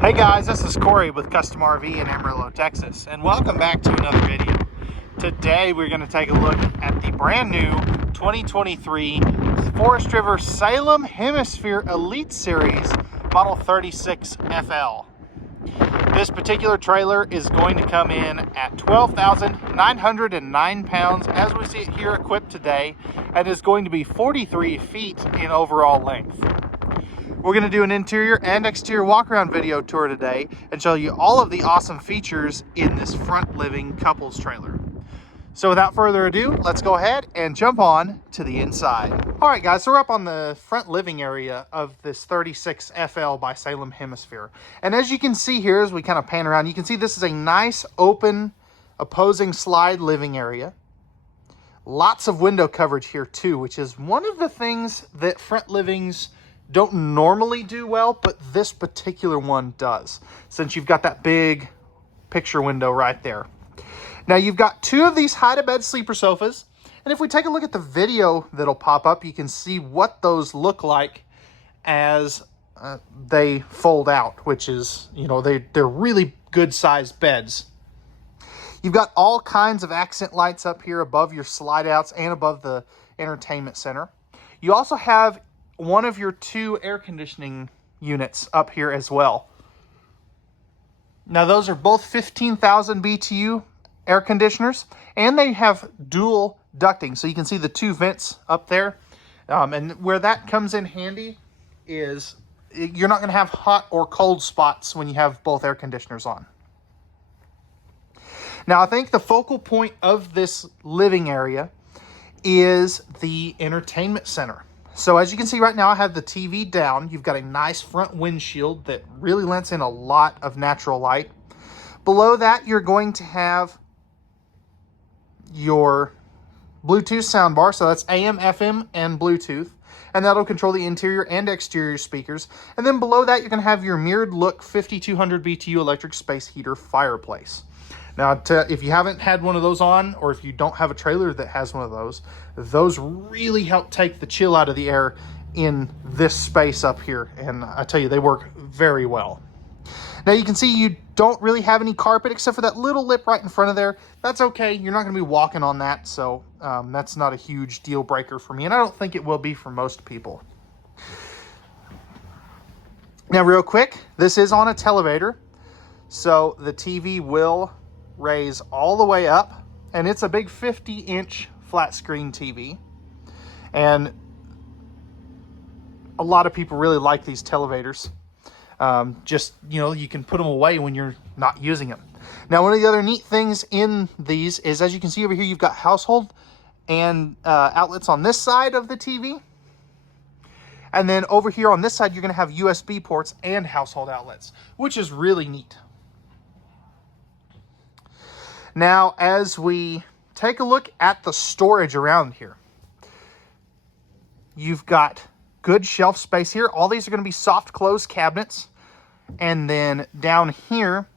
Hey guys, this is Cory with Custom RV in Amarillo, Texas, and welcome back to another video. Today we're going to take a look at the brand new 2023 Forest River Salem Hemisphere Elite Series Model 36 FL. This particular trailer is going to come in at 12,909 pounds as we see it here equipped today, and is going to be 43 feet in overall length. We're going to do an interior and exterior walk-around video tour today and show you all of the awesome features in this front living couples trailer. So without further ado, let's go ahead and jump on to the inside. All right guys, so we're up on the front living area of this 36 FL by Salem Hemisphere. And as you can see here, as we kind of pan around, you can see this is a nice open opposing slide living area. Lots of window coverage here too, which is one of the things that front livings don't normally do well, but this particular one does, since you've got that big picture window right there. Now you've got two of these hide-to-bed sleeper sofas, and if we take a look at the video that'll pop up, you can see what those look like as they fold out, which is, you know, they're really good sized beds. You've got all kinds of accent lights up here above your slide outs and above the entertainment center. You also have one of your two air conditioning units up here as well. Now those are both 15,000 BTU air conditioners, and they have dual ducting, so you can see the two vents up there. And where that comes in handy is you're not going to have hot or cold spots when you have both air conditioners on. Now I think the focal point of this living area is the entertainment center. So as you can see right now, I have the TV down. You've got a nice front windshield that really lets in a lot of natural light. Below that, you're going to have your Bluetooth soundbar. So that's AM, FM, and Bluetooth. And that'll control the interior and exterior speakers. And then below that, you're going to have your mirrored look 5200 BTU electric space heater fireplace. Now, if you haven't had one of those on, or if you don't have a trailer that has one of those really help take the chill out of the air in this space up here. And I tell you, they work very well. Now you can see you don't really have any carpet except for that little lip right in front of there. That's okay. You're not going to be walking on that, so that's not a huge deal breaker for me. And I don't think it will be for most people. Now real quick, this is on a televator, so the TV will raise all the way up, and it's a big 50-inch flat screen TV, and a lot of people really like these televators. Just, you know, you can put them away when you're not using them. Now one of the other neat things in these is, as you can see over here, you've got household and outlets on this side of the TV, and then over here on this side you're going to have USB ports and household outlets, which is really neat. Now, as we take a look at the storage around here, you've got good shelf space here. All these are going to be soft close cabinets. And then down here,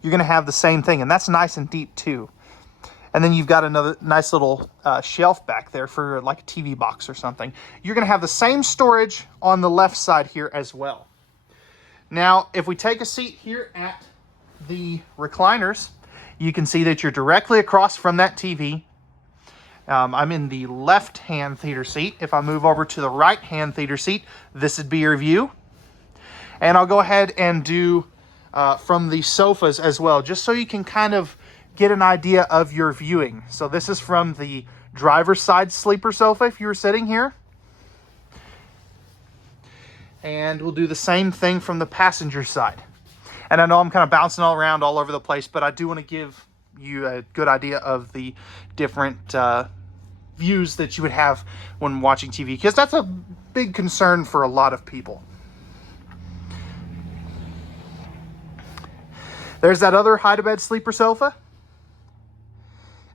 you're going to have the same thing. And that's nice and deep too. And then you've got another nice little shelf back there for like a TV box or something. You're going to have the same storage on the left side here as well. Now, if we take a seat here at the recliners, you can see that you're directly across from that TV. I'm in the left-hand theater seat. If I move over to the right-hand theater seat, this would be your view. And I'll go ahead and do from the sofas as well, just so you can kind of get an idea of your viewing. So this is from the driver's side sleeper sofa if you were sitting here. And we'll do the same thing from the passenger side. And I know I'm kind of bouncing all around all over the place, but I do want to give you a good idea of the different views that you would have when watching TV, because that's a big concern for a lot of people. There's that other hide-to-bed sleeper sofa.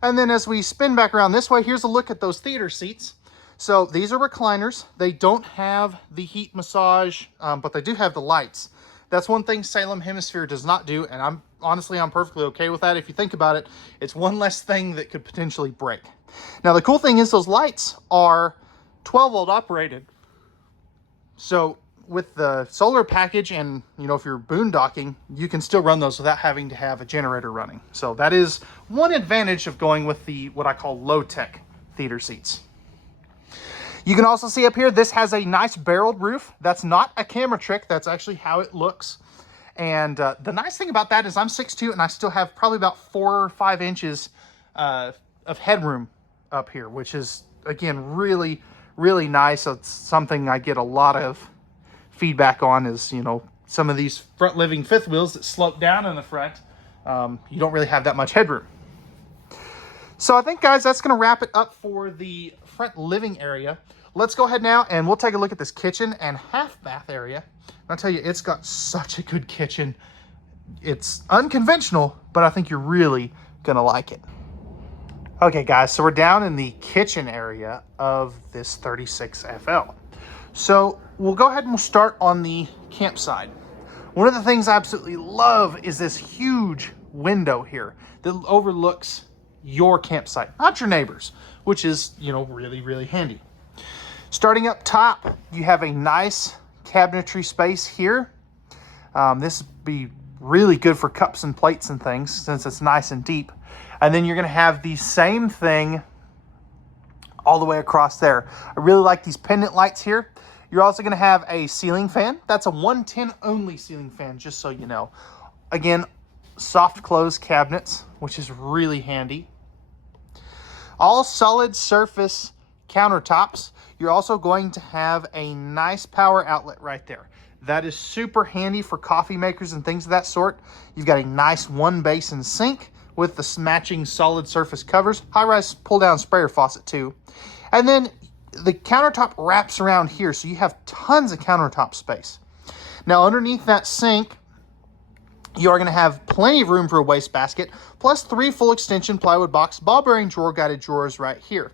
And then as we spin back around this way, here's a look at those theater seats. So these are recliners. They don't have the heat massage, but they do have the lights. That's one thing Salem Hemisphere does not do, and I'm perfectly okay with that. If you think about it, it's one less thing that could potentially break. Now, the cool thing is those lights are 12-volt operated. So with the solar package, and you know, if you're boondocking, you can still run those without having to have a generator running. So that is one advantage of going with the what I call low-tech theater seats. You can also see up here, this has a nice barreled roof. That's not a camera trick. That's actually how it looks. And the nice thing about that is I'm 6'2", and I still have probably about 4 or 5 inches of headroom up here, which is, again, really, really nice. It's something I get a lot of feedback on is, you know, some of these front living fifth wheels that slope down in the front, you don't really have that much headroom. So I think, guys, that's going to wrap it up for the front living area. Let's go ahead now and we'll take a look at this kitchen and half bath area. I'll tell you, it's got such a good kitchen. It's unconventional, but I think you're really going to like it. Okay, guys, so we're down in the kitchen area of this 36FL. So we'll go ahead and we'll start on the campsite. One of the things I absolutely love is this huge window here that overlooks your campsite, not your neighbors, which is, you know, really, really handy. Starting up top, you have a nice cabinetry space here. This would be really good for cups and plates and things since it's nice and deep. And then you're going to have the same thing all the way across there. I really like these pendant lights here. You're also going to have a ceiling fan. That's a 110 only ceiling fan, just so you know. Again, soft close cabinets, which is really handy. All solid surface countertops. You're also going to have a nice power outlet right there. That is super handy for coffee makers and things of that sort. You've got a nice one basin sink with the matching solid surface covers. High-rise pull-down sprayer faucet too. And then the countertop wraps around here, so you have tons of countertop space. Now underneath that sink, you are going to have plenty of room for a wastebasket, plus 3 full extension plywood box ball bearing drawer guided drawers right here.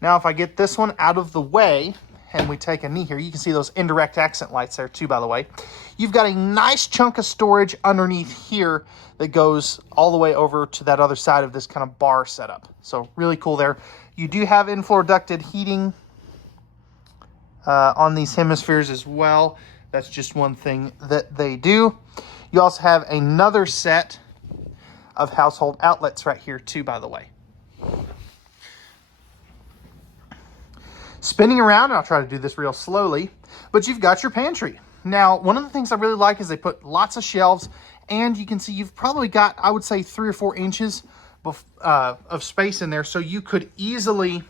Now, if I get this one out of the way and we take a knee here, you can see those indirect accent lights there too, by the way. You've got a nice chunk of storage underneath here that goes all the way over to that other side of this kind of bar setup. So really cool there. You do have in-floor ducted heating on these hemispheres as well. That's just one thing that they do. You also have another set of household outlets right here too, by the way. Spinning around, and I'll try to do this real slowly, but you've got your pantry. Now, one of the things I really like is they put lots of shelves, and you can see you've probably got, I would say, 3 or 4 inches of space in there, so you could easily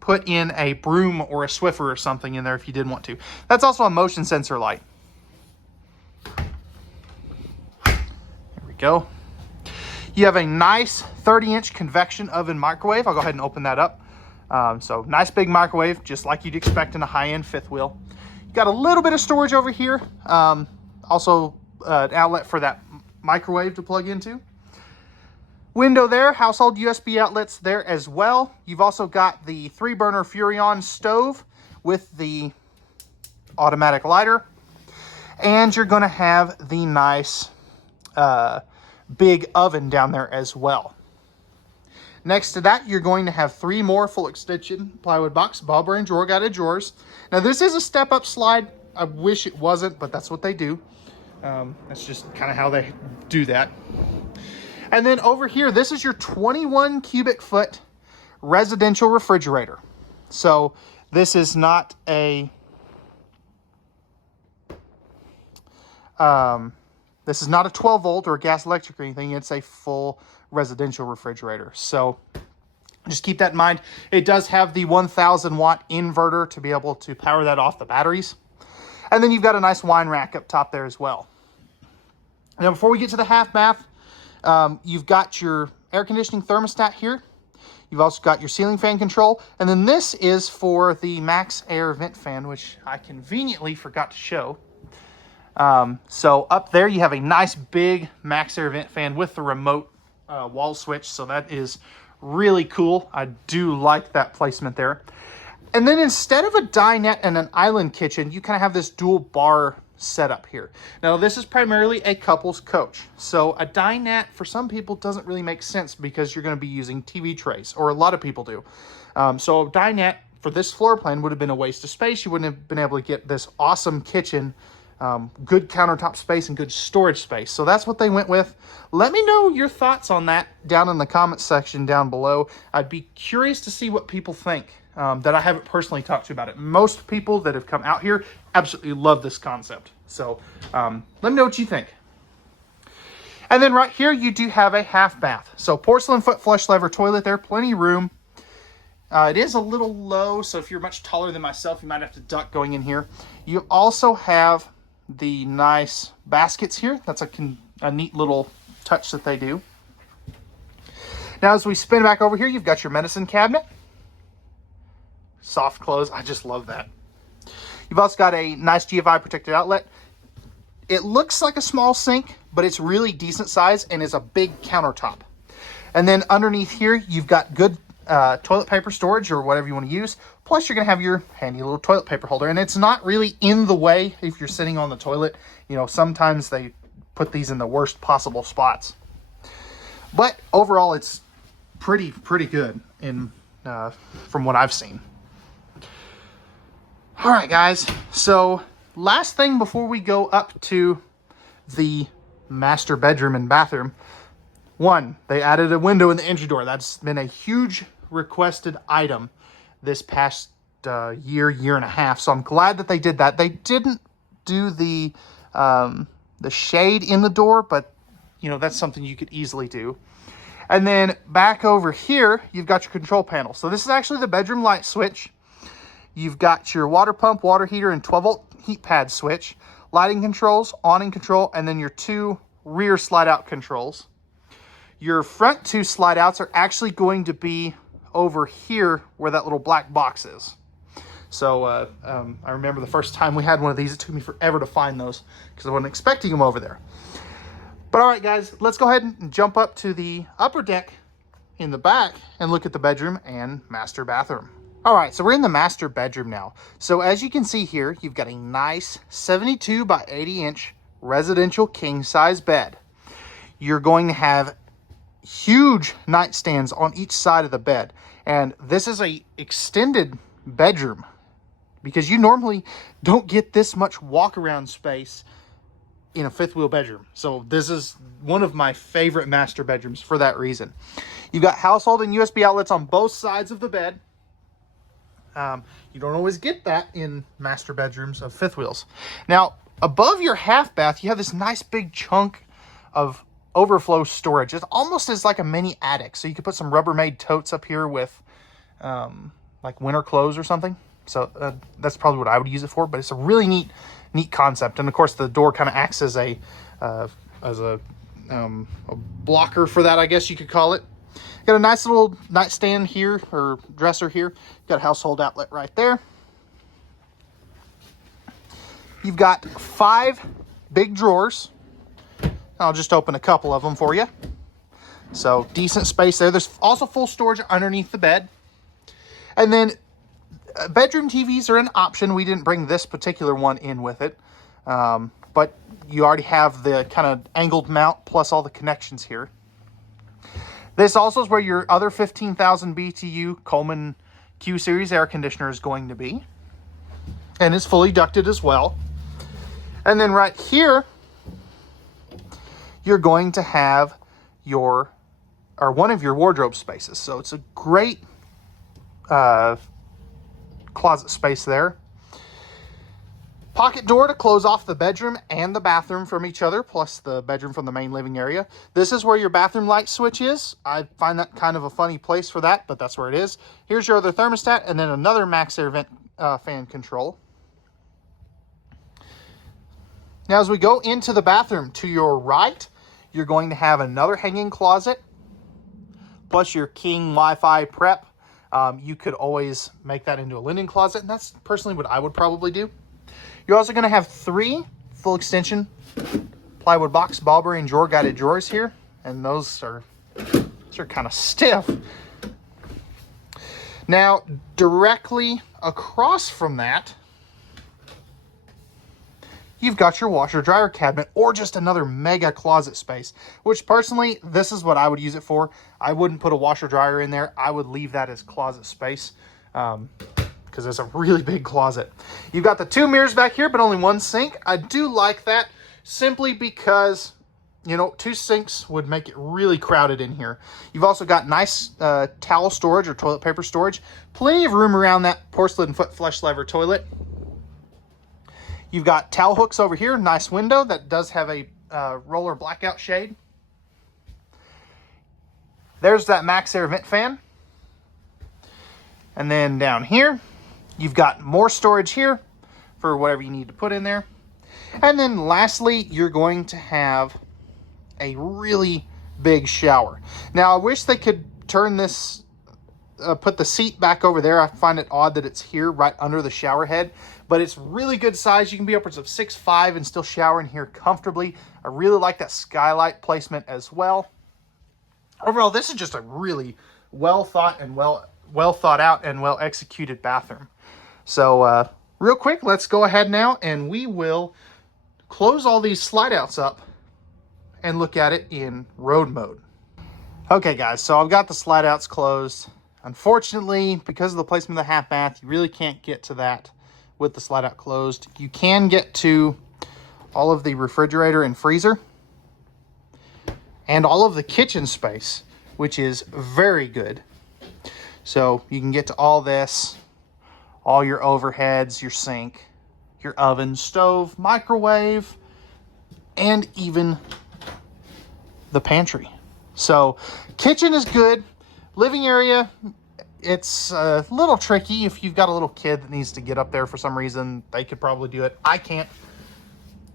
put in a broom or a Swiffer or something in there if you did want to. That's also a motion sensor light. There we go. You have a nice 30-inch convection oven microwave. I'll go ahead and open that up. So nice big microwave, just like you'd expect in a high-end fifth wheel. You got a little bit of storage over here. Also an outlet for that microwave to plug into. Window there, household USB outlets there as well. You've also got the 3-burner Furrion stove with the automatic lighter. And you're going to have the nice big oven down there as well. Next to that, you're going to have 3 more full extension plywood box ball bearing drawer guided drawers. Now this is a step-up slide. I wish it wasn't, but that's what they do. That's just kind of how they do that. And then over here, this is your 21 cubic foot residential refrigerator. So this is not a this is not a 12 volt or a gas electric or anything. It's a full residential refrigerator. So just keep that in mind. It does have the 1000 watt inverter to be able to power that off the batteries. And then you've got a nice wine rack up top there as well. Now, before we get to the half bath, you've got your air conditioning thermostat here. You've also got your ceiling fan control. And then this is for the Max Air vent fan, which I conveniently forgot to show. So up there, you have a nice big Max Air vent fan with the remote wall switch. So that is really cool. I do like that placement there. And then instead of a dinette and an island kitchen, you kind of have this dual bar setup here. Now, this is primarily a couple's coach. So a dinette for some people doesn't really make sense because you're going to be using TV trays, or a lot of people do. So a dinette for this floor plan would have been a waste of space. You wouldn't have been able to get this awesome kitchen, good countertop space, and good storage space. So that's what they went with. Let me know your thoughts on that down in the comments section down below. I'd be curious to see what people think that I haven't personally talked to about it. Most people that have come out here absolutely love this concept. So let me know what you think. And then right here, you do have a half bath. So porcelain foot flush lever toilet there, plenty of room. It is a little low, so if you're much taller than myself, you might have to duck going in here. You also have the nice baskets here. That's a neat little touch that they do. Now, as we spin back over here, you've got your medicine cabinet. Soft close. I just love that. You've also got a nice GFI protected outlet. It looks like a small sink, but it's really decent size and is a big countertop. And then underneath here, you've got good toilet paper storage or whatever you want to use. Plus, you're going to have your handy little toilet paper holder. And it's not really in the way if you're sitting on the toilet. You know, sometimes they put these in the worst possible spots. But overall, it's pretty good in from what I've seen. All right, guys. So last thing before we go up to the master bedroom and bathroom. One, they added a window in the entry door. That's been a huge requested item this past year and a half. So I'm glad that they did that. They didn't do the shade in the door, but you know, that's something you could easily do. And then back over here, you've got your control panel. So this is actually the bedroom light switch. You've got your water pump, water heater, and 12-volt heat pad switch, lighting controls, awning control, and then your two rear slide-out controls. Your front two slide-outs are actually going to be over here where that little black box is. So I remember the first time we had one of these, it took me forever to find those because I wasn't expecting them over there. But all right, guys, let's go ahead and jump up to the upper deck in the back and look at the bedroom and master bathroom. All right, so we're in the master bedroom now. So as you can see here, you've got a nice 72 by 80 inch residential king size bed. You're going to have huge nightstands on each side of the bed. And this is a extended bedroom because you normally don't get this much walk around space in a fifth wheel bedroom. So this is one of my favorite master bedrooms for that reason. You've got household and USB outlets on both sides of the bed. You don't always get that in master bedrooms of fifth wheels. Now, above your half bath, you have this nice big chunk of overflow storage. It almost is like a mini attic. So you could put some Rubbermaid totes up here with like winter clothes or something. So that's probably what I would use it for, but it's a really neat concept. And of course the door kind of acts as a blocker for that, I guess you could call it. Got a nice little nightstand here, or dresser here. Got a household outlet right there. You've got 5 big drawers. I'll just open a couple of them for you. So decent space there. There's also full storage underneath the bed. And then bedroom TVs are an option. We didn't bring this particular one in with it. But you already have the kind of angled mount plus all the connections here. This also is where your other 15,000 BTU Coleman Q Series air conditioner is going to be. And it's fully ducted as well. And then right here, you're going to have one of your wardrobe spaces. So it's a great closet space there. Pocket door to close off the bedroom and the bathroom from each other, plus the bedroom from the main living area. This is where your bathroom light switch is. I find that kind of a funny place for that, but that's where it is. Here's your other thermostat, and then another max air vent fan control. Now, as we go into the bathroom, to your right, you're going to have another hanging closet, plus your king Wi-Fi prep. You could always make that into a linen closet, and that's personally what I would probably do. You're also going to have 3 full extension plywood box, ball bearing drawer guided drawers here, and those are kind of stiff. Now, directly across from that, you've got your washer dryer cabinet, or just another mega closet space, which personally, this is what I would use it for. I wouldn't put a washer dryer in there. I would leave that as closet space. because it's a really big closet. You've got the 2 mirrors back here, but only 1 sink. I do like that simply because, you know, 2 sinks would make it really crowded in here. You've also got nice towel storage or toilet paper storage. Plenty of room around that porcelain foot flush lever toilet. You've got towel hooks over here. Nice window that does have a roller blackout shade. There's that max air vent fan. And then down here, you've got more storage here for whatever you need to put in there. And then lastly, you're going to have a really big shower. Now, I wish they could turn this, put the seat back over there. I find it odd that it's here right under the shower head, but it's really good size. You can be upwards of 6'5" and still shower in here comfortably. I really like that skylight placement as well. Overall, this is just a really well thought out and well executed bathroom. So real quick, let's go ahead now and we will close all these slide outs up and look at it in road mode. Okay guys, so I've got the slide outs closed. Unfortunately, because of the placement of the half bath, you really can't get to that with the slide out closed. You can get to all of the refrigerator and freezer and all of the kitchen space, which is very good. So you can get to all this, all your overheads, your sink, your oven, stove, microwave, and even the pantry. So kitchen is good. Living area, it's a little tricky. If you've got a little kid that needs to get up there for some reason, they could probably do it. I can't.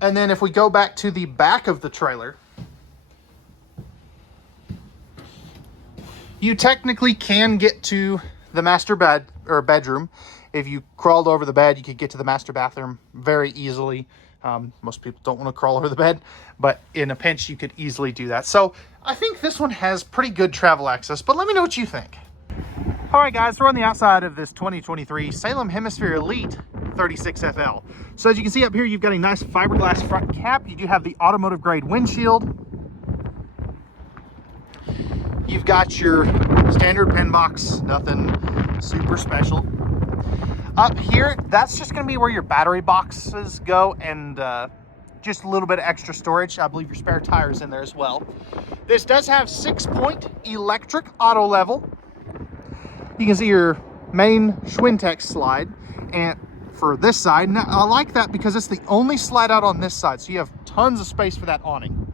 And then if we go back to the back of the trailer, you technically can get to the master bed or bedroom. If you crawled over the bed, you could get to the master bathroom very easily. Most people don't want to crawl over the bed, but in a pinch, you could easily do that. So I think this one has pretty good travel access, but let me know what you think. All right, guys, we're on the outside of this 2023 Salem Hemisphere Elite 36FL. So as you can see up here, you've got a nice fiberglass front cap. You do have the automotive grade windshield. You've got your standard pen box, nothing super special. Up here, that's just going to be where your battery boxes go and just a little bit of extra storage. I believe your spare tire is in there as well. This does have 6-point electric auto level. You can see your main Schwintex slide and for this side. Now, I like that because it's the only slide out on this side, so you have tons of space for that awning.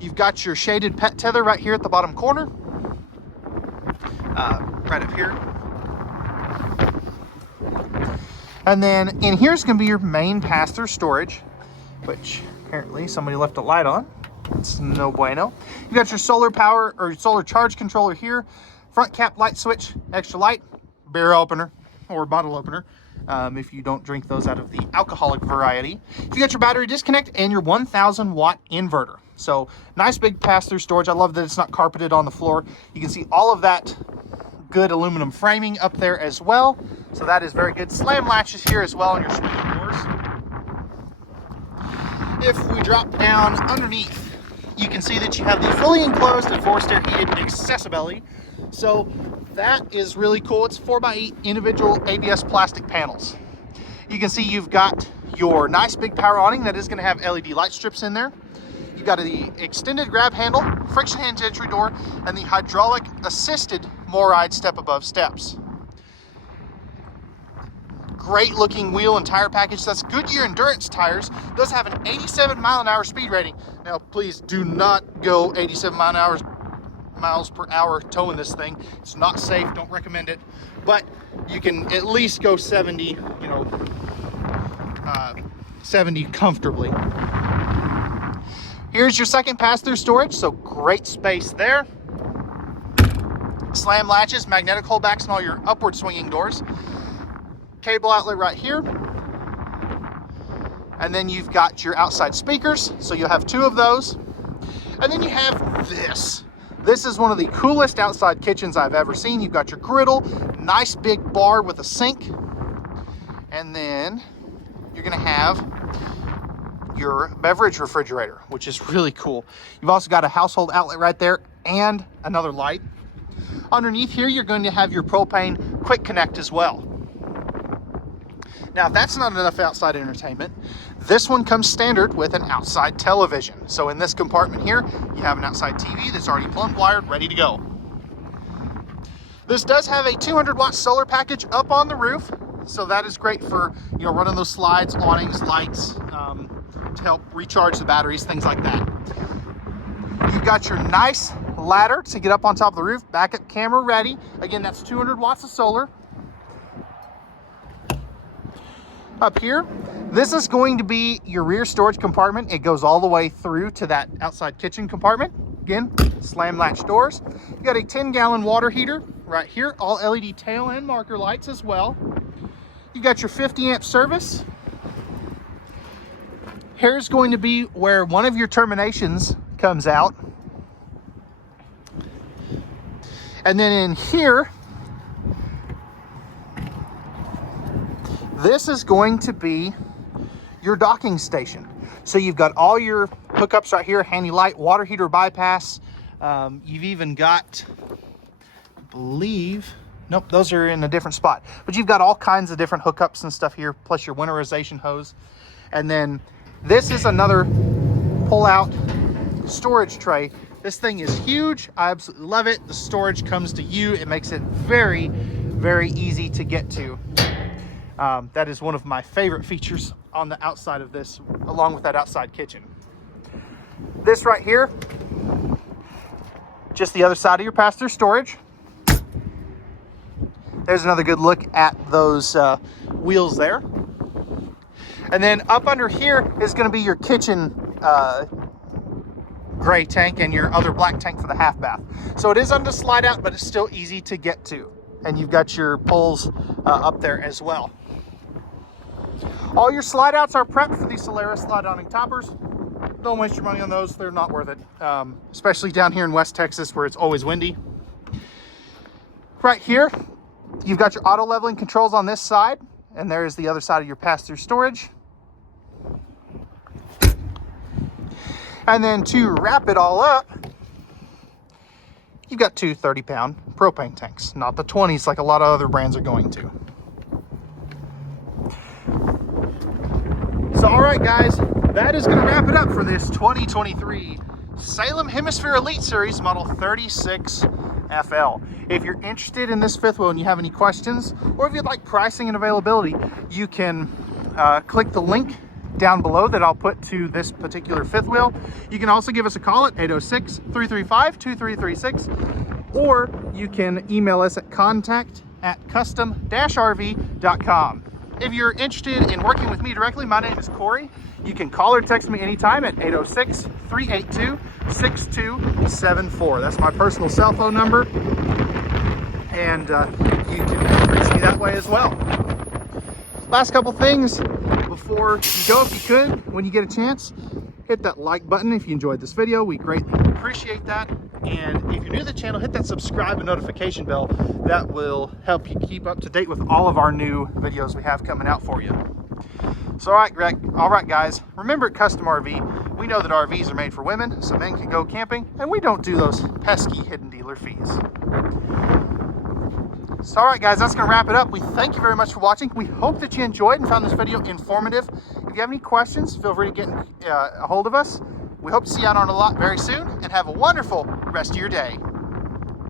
You've got your shaded pet tether right here at the bottom corner, right up here. And then in here is going to be your main pass-through storage, which apparently somebody left a light on. It's no bueno. You've got your solar power or solar charge controller here, front cap light switch, extra light, beer opener or bottle opener. If you don't drink those out of the alcoholic variety. You got your battery disconnect and your 1,000 watt inverter. So nice big pass-through storage. I love that it's not carpeted on the floor. You can see all of that good aluminum framing up there as well. So that is very good. Slam latches here as well on your swinging doors. If we drop down underneath, you can see that you have the fully enclosed and forced air heated accessibility. So that is really cool. It's 4x8 individual ABS plastic panels. You can see you've got your nice big power awning that is going to have LED light strips in there. You've got the extended grab handle, friction hinge entry door, and the hydraulic assisted MORryde step above steps. Great looking wheel and tire package. That's Goodyear Endurance tires. Those have an 87 mile-an-hour speed rating. Now, please do not go 87 miles per hour towing this thing. It's not safe. Don't recommend it. But you can at least go 70, 70 comfortably. Here's your second pass-through storage, so great space there. Slam latches, magnetic holdbacks, and all your upward swinging doors. Cable outlet right here. And then you've got your outside speakers, so you'll have 2 of those. And then you have this. This is one of the coolest outside kitchens I've ever seen. You've got your griddle, nice big bar with a sink. And then you're gonna have your beverage refrigerator, which is really cool. You've also got a household outlet right there and another light. Underneath here, you're going to have your propane quick connect as well. Now, if that's not enough outside entertainment, this one comes standard with an outside television. So in this compartment here, you have an outside TV that's already plumb wired, ready to go. This does have a 200-watt solar package up on the roof, so that is great for, you know, running those slides, awnings, lights, to help recharge the batteries, things like that. You've got your nice ladder to get up on top of the roof, backup camera ready. Again, that's 200 watts of solar. Up here, this is going to be your rear storage compartment. It goes all the way through to that outside kitchen compartment. Again, slam latch doors. You got a 10-gallon water heater right here, all LED tail and marker lights as well. You got your 50-amp service. Here's going to be where one of your terminations comes out. And then in here, this is going to be your docking station. So you've got all your hookups right here, handy light, water heater bypass. You've even got, I believe, nope, those are in a different spot. But you've got all kinds of different hookups and stuff here, plus your winterization hose. And then this is another pull-out storage tray. This thing is huge. I absolutely love it. The storage comes to you. It makes it very, very easy to get to. That is one of my favorite features on the outside of this, along with that outside kitchen. This right here, just the other side of your pass-through storage. There's another good look at those wheels there. And then up under here is going to be your kitchen gray tank and your other black tank for the half bath. So it is on the slide out, but it's still easy to get to. And you've got your poles up there as well. All your slide outs are prepped for these Solaris slide awning toppers. Don't waste your money on those. They're not worth it. Especially down here in West Texas where it's always windy. Right here, you've got your auto leveling controls on this side. And there's the other side of your pass-through storage. And then to wrap it all up, you've got two 30-pound propane tanks, not the 20s like a lot of other brands are going to. So, all right, guys, that is going to wrap it up for this 2023 Salem Hemisphere Elite Series Model 36 FL. If you're interested in this fifth wheel and you have any questions, or if you'd like pricing and availability, you can click the link down below that I'll put to this particular fifth wheel. You can also give us a call at 806-335-2336, or you can email us at contact@custom-rv.com. If you're interested in working with me directly, my name is Cory. You can call or text me anytime at 806-382-6274. That's my personal cell phone number, and you can reach me that way as well. Last couple things before you go, if you could, when you get a chance, hit that like button if you enjoyed this video. We greatly appreciate that. And if you're new to the channel, hit that subscribe and notification bell. That will help you keep up to date with all of our new videos we have coming out for you. So, all right, guys, remember at Custom RV, we know that RVs are made for women, so men can go camping, and we don't do those pesky hidden dealer fees. So, all right, guys, that's going to wrap it up. We thank you very much for watching. We hope that you enjoyed and found this video informative. If you have any questions, feel free to get a hold of us. We hope to see you out on a lot very soon, and have a wonderful rest of your day.